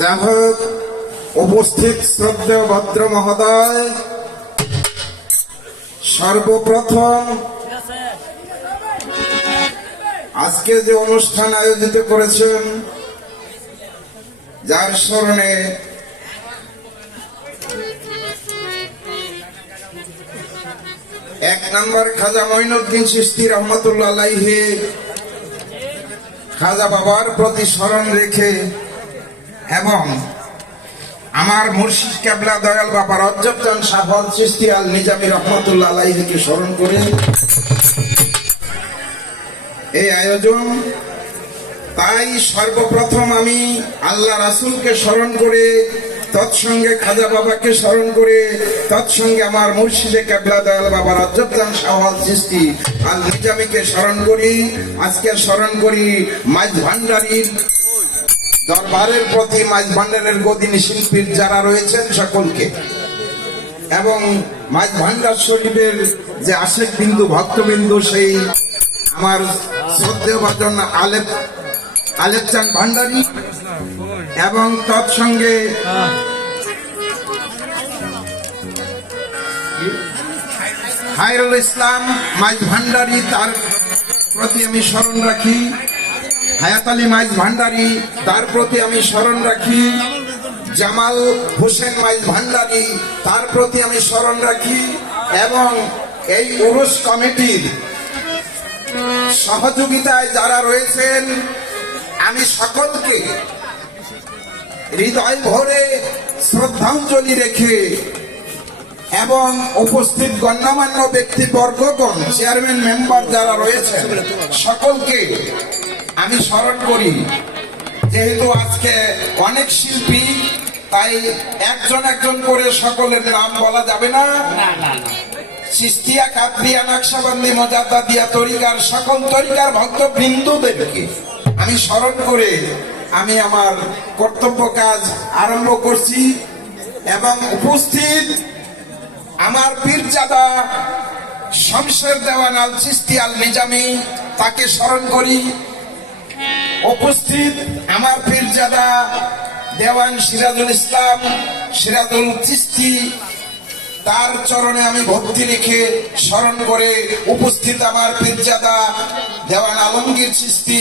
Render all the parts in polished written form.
যাই হোক, উপস্থিত শ্রদ্ধেয় ভদ্র মহোদয়, সর্বপ্রথম আজকে যে অনুষ্ঠান আয়োজিত করেছেন, যার স্মরণে এক নম্বর খাজা মঈনুদ্দিন চিশতি রহমতুল্লাহ আলাইহি খাজা বাবার প্রতি স্মরণ রেখে এবং আমার মুর্শিদ কেবলা দয়াল বাবা রজ্জবজান শাহওয়াল চিশতি আল নিজামী রহমতুল্লাহ আলাইহিকে স্মরণ করে এই আয়োজন। তাই সর্বপ্রথম আমি আল্লাহ রাসূলকে স্মরণ করে, তৎসঙ্গে খাজা বাবাকে স্মরণ করে, তৎসঙ্গে আমার মুর্শিদে কেবলা দয়াল বাবা রজ্জবজান শাহওয়াল চিশতি আল নিজামীকে স্মরণ করি। আজকে স্মরণ করি মাঝ ভান্ডারীর দরবারের প্রতি, মাঝ ভান্ডারের গদিনী শিল্পীর যারা রয়েছেন সকলকে, এবং মাঝ ভান্ডার শরীফের যে আশেক বিন্দু ভক্তবিন্দু, সেই আমার শ্রদ্ধেয় ভাজন আলেপ চান ভান্ডারী এবং তৎসঙ্গে খায়রুল ইসলাম মাইজ ভান্ডারী, তার প্রতি আমি স্মরণ রাখি। হায়াত আলী মাইজ ভান্ডারী, তার প্রতি আমি স্মরণ রাখি। জামাল হোসেন মাইজ ভান্ডারী, তার প্রতি আমি স্মরণ রাখি। এবং এই উরুস কমিটির সহযোগিতায় যারা রয়েছেন, আমি সকলকে হৃদয় ভরে শ্রদ্ধাঞ্জলি রেখে এবং উপস্থিত গণ্যমান্য ব্যক্তিবর্গগণ, চেয়ারম্যান মেম্বার যারা রয়েছেন, সকলকে আমি স্মরণ করি। যেহেতু আজকে অনেক শিল্পী, তাই একজন একজন করে সকলের নাম বলা যাবে না। চিশতিয়া, কাদরিয়া, নকশবন্দি, মুজাদ্দিদিয়া তরিকার সকল তরিকার ভক্তবৃন্দদেরকে আমি স্মরণ করে আমি আমার কর্তব্য কাজ আরম্ভ করছি। এবং উপস্থিত আমার পীরজাদা শমশের দেওয়ান আল চিশতি আল নিজামী, তাকে স্মরণ করি। উপস্থিত আমার পীরজাদা দেওয়ান সিরাজুল ইসলাম সিরাজুল চিশতি, তার চরণে আমি ভক্তি রেখে স্মরণ করে। উপস্থিত আমার পীরজাদা দেওয়ান আলমগীর চিশতি,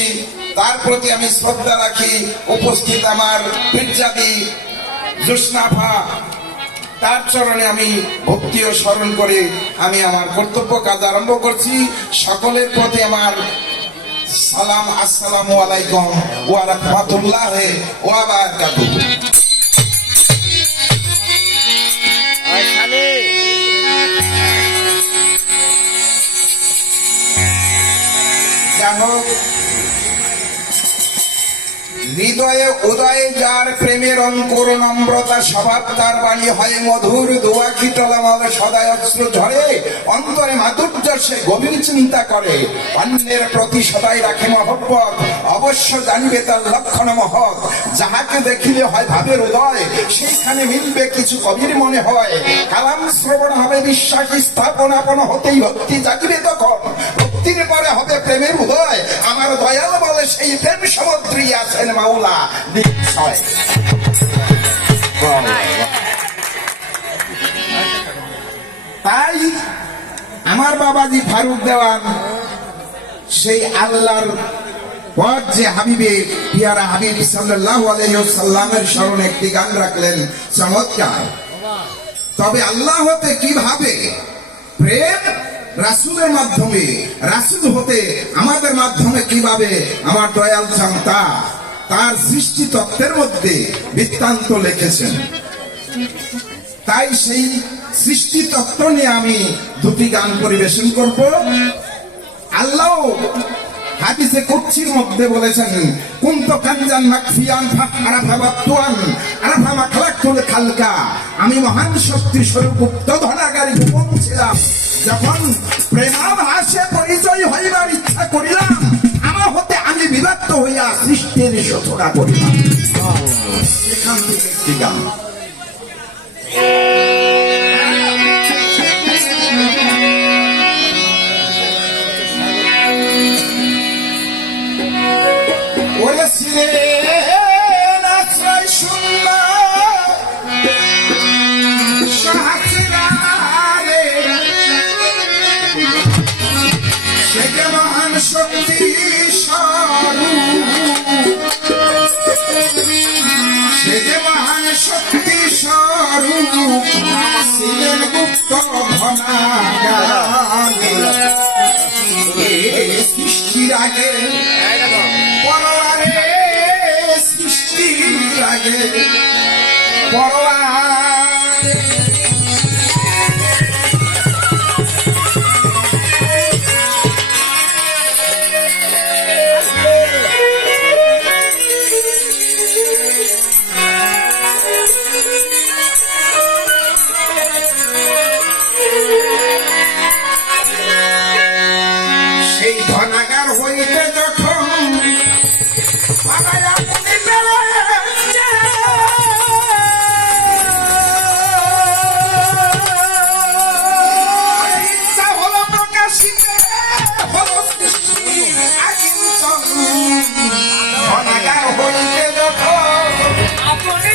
তার প্রতি আমি শ্রদ্ধা রাখি। উপস্থিত আমার পীরজাদি জোসনাফা, তার চরণে আমি ভক্তি ও স্মরণ করে আমি আমার কর্তব্য কাজ আরম্ভ করছি। সকলের প্রতি আমার সালাম, আসসালামু আলাইকুম ওয়া রাহমাতুল্লাহি ওয়া বারাকাতুহু। হৃদয়ে উদয়ে যার প্রেমের অঙ্কুর নম্রতা স্বভাব, তার বাণী হয় মধুর। দোয়া কীটলামাল সদায় অশ্রু ঝরে, অন্তরে মাধুর্য সে গভীর চিন্তা করে। অন্যের প্রতি সদাই রাখে মহব্বত, অবশ্য জানবে তার লক্ষণ মহৎ। যাহাকে দেখিলে হয় ভাবের উদয়, সেইখানে মিলবে কিছু কবির মনে হয়। কালাম শ্রবণ হবে বিশ্বাস স্থাপন, আপন হতেই ভক্তি জাগিবে তখন। ভক্তির পরে হবে প্রেমের উদয়, আমার দয়াল বলে সেই প্রেম সমুদ্রী আছেন মাওলা নিশ্চয়। তাই আমার বাবাজি ফারুক দেওয়ান সেই আল্লাহর পর যে হাবিবে পিয়ারা হাবিব সাল্লাল্লাহু আলাইহি ওয়াসাল্লামের স্মরণে একটি গান রাখলেন, চমৎকার। তবে আল্লাহ হতে কিভাবে প্রেম, রাসূলের মাধ্যমে, রাসূল হতে আমাদের মাধ্যমে কিভাবে আমার দয়াল চাঁদা তার সৃষ্টি তত্ত্বের মধ্যে বৃত্তান্ত লিখেছেন। তাই সেই সৃষ্টি তত্ত্ব নিয়ে আমি দুটি গান পরিবেশন করব। আল্লাহ হাদিসে কুদসির মধ্যে বলেছেন, কুনতু কানজান মাকফিয়ান ফাআরাফা বাতুয়ান আরাফা মাখলাকুল খালকা। আমি মহান শক্তি স্বরূপ গুপ্ত ধনাগারী গোপন ছিলাম, যখন প্রেমাভাসে পরিচয় হইবার ইচ্ছা করিলাম, আমার হতে আমি বিভক্ত হইয়া সৃষ্টির সূচনা করিলাম। এখান থেকে একটি গান। সৃষ্টির আগে পরোয়ারে, সৃষ্টির আগে পরোয়ারে, সেই ধনাগার হইতে যখন ইচ্ছা হলো প্রকাশিতে হলো সৃষ্টি আকিঞ্চন, ধনাগার হইতে যখন আপনি